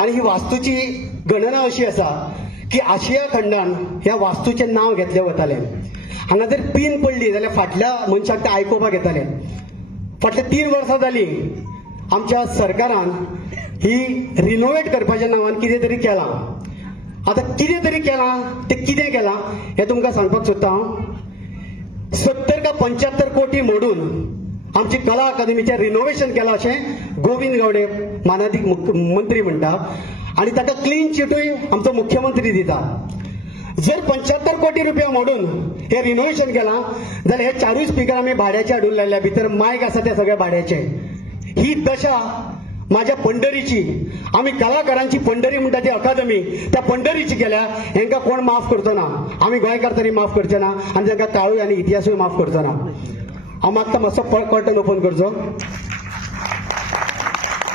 आणि ही वास्तूची गणना अशी आसा की आशिया खंडान ह्या वास्तूचें नांव घेतलें वतालें. हांगा जर पिन पडली जाल्यार फाटल्या मनशाक तें आयकुपाक येतालें. फाटल्या 3 वर्सां जालीं आमच्या सरकारान ही रिनोवेट करपाच्या नांवान कितें तरी केलां. आतां कितें तरी केलां तें कितें केलां हें तुमकां सांगपाक सोदता हांव. 70 का 75 कोटी मोडून आमची कला अकादमीचें रिनोवेशन केलां अशें गोविंद गावडे मानाधिक मंत्री म्हणटा आणि ताका क्लीन चिटूय आमचो मुख्यमंत्री दिता. जर 75 कोटी रुपया मोडून हे रिनोवेशन केलां जाल्यार हे 4 स्पीकर आमी भाड्याचे हाडून लायल्या. भितर मायक आसा ते सगळे भाड्याचे. ही दशा माझ्या पंढरीची, आम्ही कलाकारांची पंढरी म्हणटा ती अकादमी, त्या पंढरीची केल्या. हेंका कोण माफ करचो ना. आम्ही गोंयकार तरी माफ करचे ना आणि तांकां काळूय आनी इतिहासूय माफ करचो ना. हांव मागता मातसो कर्टन ओपन करचो,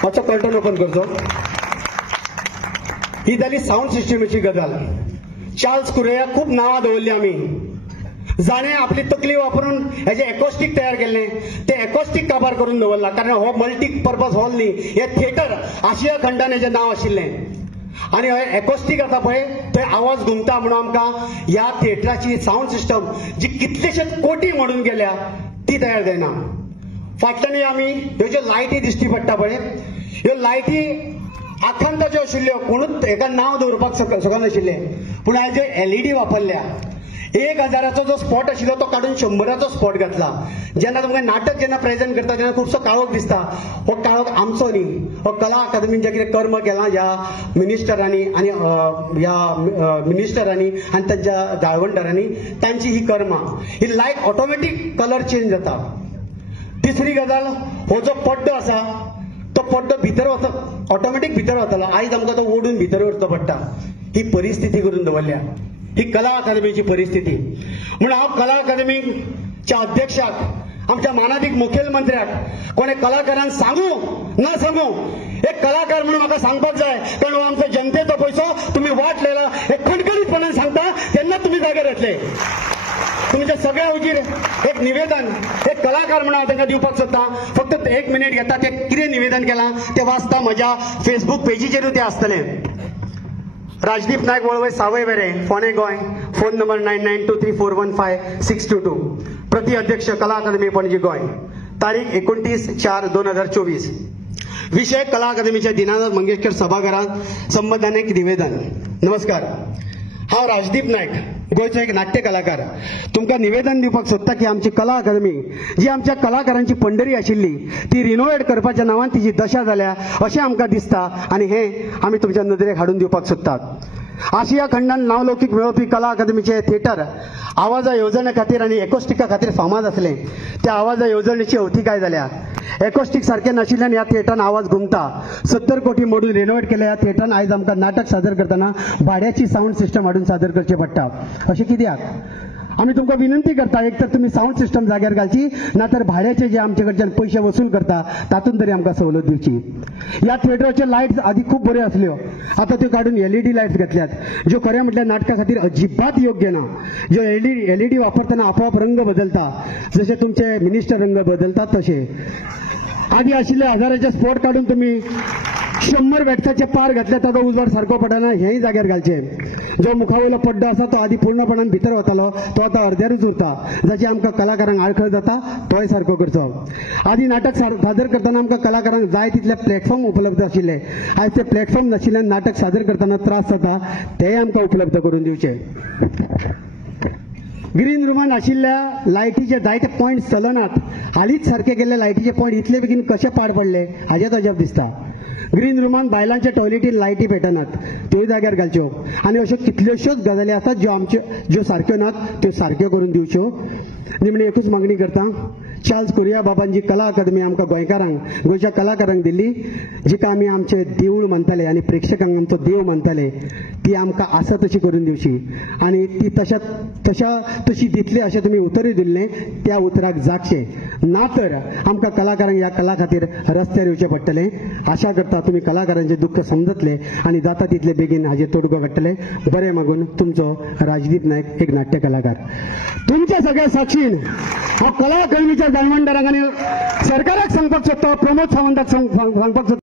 मातसो कर्टन ओपन करचो. ही जाली साऊंड सिस्टमाची गजाल. चार्ल्स कुरेया खूप नांवां दवरली आमी. जाणे आपली तकली वापरून हेजे एकॉस्टिक तयार केले. ते एकॉस्टिक काबार करून दवरला. कारण हो मल्टीपर्पज हॉल न्ही, हे थिएटर आशिया खंडान हेजें नांव आशिल्लें. आणि एकॉस्टिक आसा पळय थंय आवाज घुमता म्हणून आमकां ह्या थिएटराची साऊंड सिस्टम जी कितलेशेच कोटी मोडून गेल्या ती तयार जायना. फाटल्यान आमी ह्यो ज्यो लायटी दिश्टी पडटा पळय, ह्यो लायटी आखंत ज्यो आशिल्ल्यो कोणूच हेका नांव दवरपाक शकनाशिल्ले. पूण आयज ज्यो LED वापरल्या, 1000 जो स्पॉट आशिल्लो तो काडून 100 स्पॉट घातला. जेन्ना तुमकां नाटक जेन्ना प्रेझेंट करता तेन्ना खुबसो काळोख दिसता. हो काळोख आमचो न्ही, हो कला अकादमीन जे कितें कर्म केलां ह्या मिनिस्टरांनी आणि ह्या मिनिस्टरांनी आणि तांच्या जाळवणदारांनी, तांची ही कर्मा. ही लायट ऑटोमॅटिक कलर चेंज जाता. तिसरी गजाल, हो जो पड्डो आसा तो पड्डो भितर वता, ऑटोमॅटिक भितर वतलो. आयज आमकां तो ओडून भितर व्हरचो पडटा. ही परिस्थिती करून दवरल्या. ही कला अकादमीची परिस्थिती. म्हणून हांव कला अकादमीच्या अध्यक्षाक, आमच्या मानाधिक मुखेलमंत्र्याक कोणे कलाकारांक सांगू ना सांगू, एक कलाकार म्हणून म्हाका सांगपाक जाय. कारण हो आमचो जनतेचो पैसो तुम्ही वाट लायला हे खणखणीतपणान सांगता तेन्ना तुम्ही जाग्यार येतले. तुमच्या सगळ्या हुजीर एक निवेदन एक कलाकार म्हणून हांव तांकां दिवपाक सोदता. फक्त 1 मिनिट घेता. ते कितें निवेदन केलां ते वाचता. म्हज्या फेसबुक पेजीचेरूय ते आसतलें. राजदीप नायक वळवय सावय वेरे, फोंडे गोंय. Phone number 9923415622. प्रति अध्यक्ष कला अकादमी पणजी गोंय. तारीख 29/4/2024. विषय कला अकादमीच्या दीनानाथ मंगेशकर सभागृहात संबंधान एक निवेदन. नमस्कार, हांव राजदीप नायक, गोंयचो एक नाट्य कलाकार. तुमकां निवेदन दिवपाक सोदता की आमची कला अकादमी जी आमच्या कलाकारांची पंढरी आशिल्ली ती रिनोवेट करपाच्या नांवान तिची दशा जाल्या अशें आमकां दिसता. आणि हे आमी तुमच्या नदरेक हाडून दिवपाक सोदतात. आशिया खंडान नावलौकीक मेळोवपी कला अकादमीचे थिएटर आवाजा येवजणे खातीर आनी एकॉस्टिका खातीर फामाद आसलें. त्या आवाजा येवजणेची अवधी काय जाल्या. एकॉस्टिक सारकें नाशिल्ल्यान ह्या थिएटरान आवाज घुमता. 70 कोटी मोडून रिनोवेट केल्या ह्या थिएटरान आयज आमकां नाटक सादर करतना भाड्याची साऊंड सिस्टम हाडून सादर करचें पडटा. अशें कित्याक? आमी तुमकां विनंती करता, एक तर तुम्ही साऊंड सिस्टम जाग्यार घालची, नातर भाड्याचे जे आमचे कडच्यान पैसे वसूल करता तातूंत तरी आमकां सवलत दिवची. ह्या थिएटराच्यो लायट्स आदी खूब बऱ्यो आसल्यो, आतां त्यो काडून LED लायट्स घेतल्यात, ज्यो खऱ्या म्हटल्यार नाटका खातीर अजिबात योग्य ना. ज्यो LED वापरतना आपोआप रंग बदलता, जशे तुमचे मिनिस्टर रंग बदलतात तशे. आदी आशिल्ले 1000चे स्पॉट काडून तुम्ही 100 वॅट्साचे पार घातले, ताचो उजवाड सारको पडना, हेंय जाग्यार घालचे. जो मुखावयलो पड्डो आसा तो आदी पूर्णपणान भितर वतालो, तो आतां अर्द्यारूच उरता, जाची आमकां कलाकारांक आडखळ जाता, तोय सारको करचो. आदी नाटक सादर करतना आमकां कलाकारांक जाय तितले प्लॅटफॉर्म उपलब्ध आशिल्ले. आयज ते प्लॅटफॉर्म नाशिल्ल्यान नाटक सादर करतना त्रास जाता, तेय आमकां उपलब्ध करून दिवचे. ग्रीन रूमान आशिल्ल्या लायटीचे जायते पॉयंट चलनात. हालींच सारके केल्ले लायटीचे पॉयंट इतले बेगीन कशे पाड पडले हाचेच अजाप दिसता. ग्रीन रूमान बायलांच्या टॉयलेटीन लायटी पेटनात, त्योय जाग्यार घालच्यो. आनी अश्यो कितल्योश्योच गजाली आसात ज्यो सारक्यो नात, त्यो सारक्यो करून दिवच्यो. निमणी एकूच मागणी करता, चार्ल्स कुरिया बाबांची कला अकादमी आमकां गोंयकारांक, गोंयच्या कलाकारांक दिल्ली, जिका आमी आमचे देवूळ मानताले आनी प्रेक्षकांक आमचो देव मानताले, ती आमकां आसा तशी करून दिवची. आनी ती तशी दितली अशें तुमी उतरूय दिल्लें, त्या उतराक जागचें ना, तर आमकां कलाकारांक ह्या कला खातीर रस्त्यार येवचें पडटलें. आशा करता तुमी कलाकारांचे दुख्ख समजतले आनी जाता तितले बेगीन हाजेर तोडगो काडटले. बरें मागून तुमचो राजदीप नायक, एक नाट्य कलाकार. तुमच्या सगळ्या साक्षीन हांव कला अकादमीच्या जाळवणदारांक आनी सरकाराक सांगपाक सोदता, प्रमोद सावंताक सांगपाक सोदता.